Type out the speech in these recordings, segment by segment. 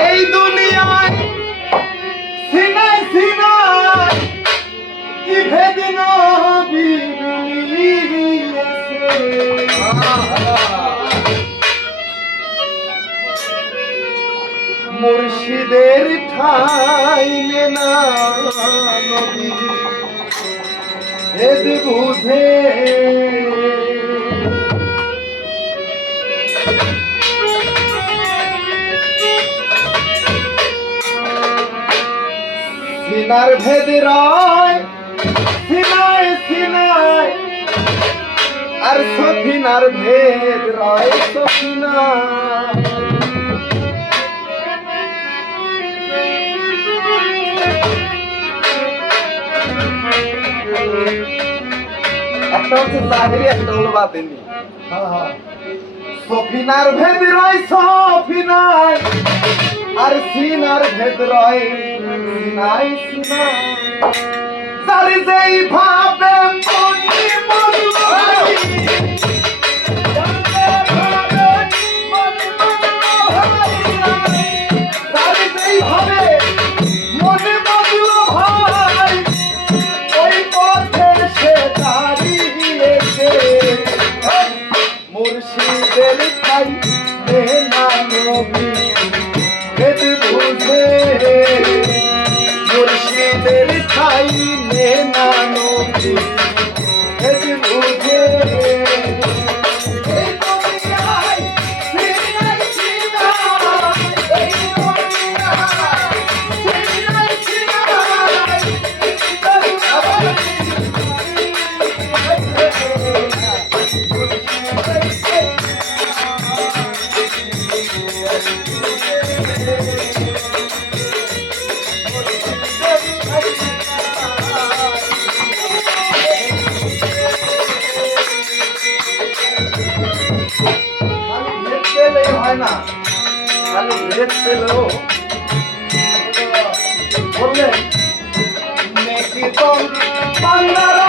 এই দুনিয়ায় Sinai Sinai কি ভেদিন মুর্শিদের ঠাই না নবী ভেদ বুঝে। সিনার ভেদ রয় সিনায় সিনায় আর সফিনার ভেদ রয় সফিনা একটা হচ্ছে জাহিরি একটা হলো বাতিনি। সফিনার ভেদ রয় সফিনায় আর সিনার ভেদ রয় যেই ভাবে মনি মনি সারি যেই খালি ভেদ পেলেই হয় না। খালি ভেদ নেকি তো বাংলারা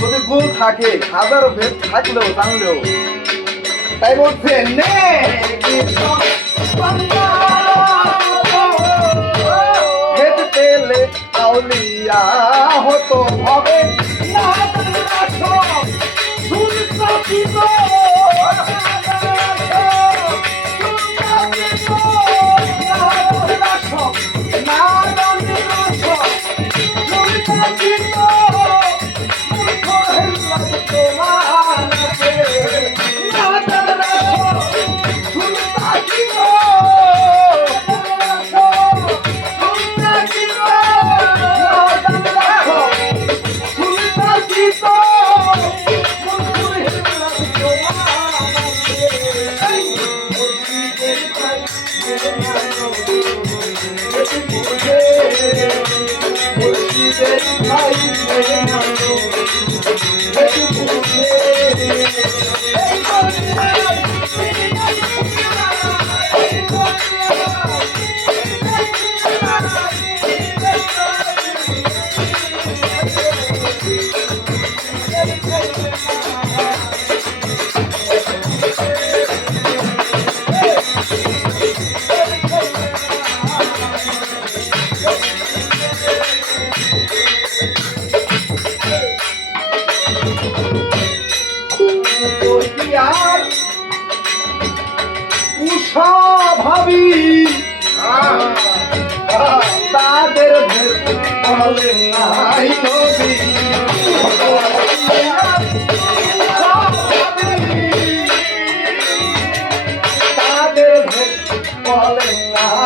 যদি থাকে হাজারো ভেদ থাকলেও জানলেও তাই বলছে নে ভেদ পেলে আউলিয়া হতো আর বলে নাই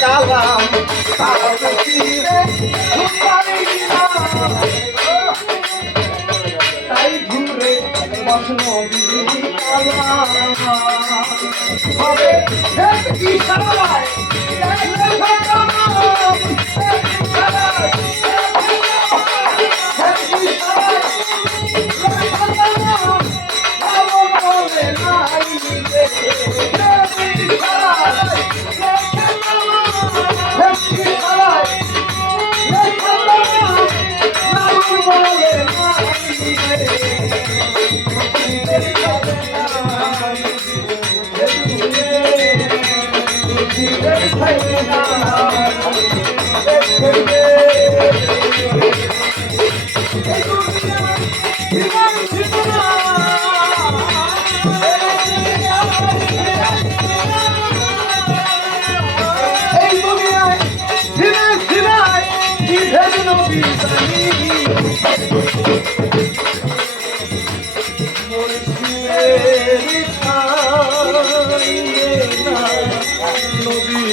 কালাম পার্বতী তাই ঘুরে বসনবী কালাম হবে কি সারায় Thank you. নবী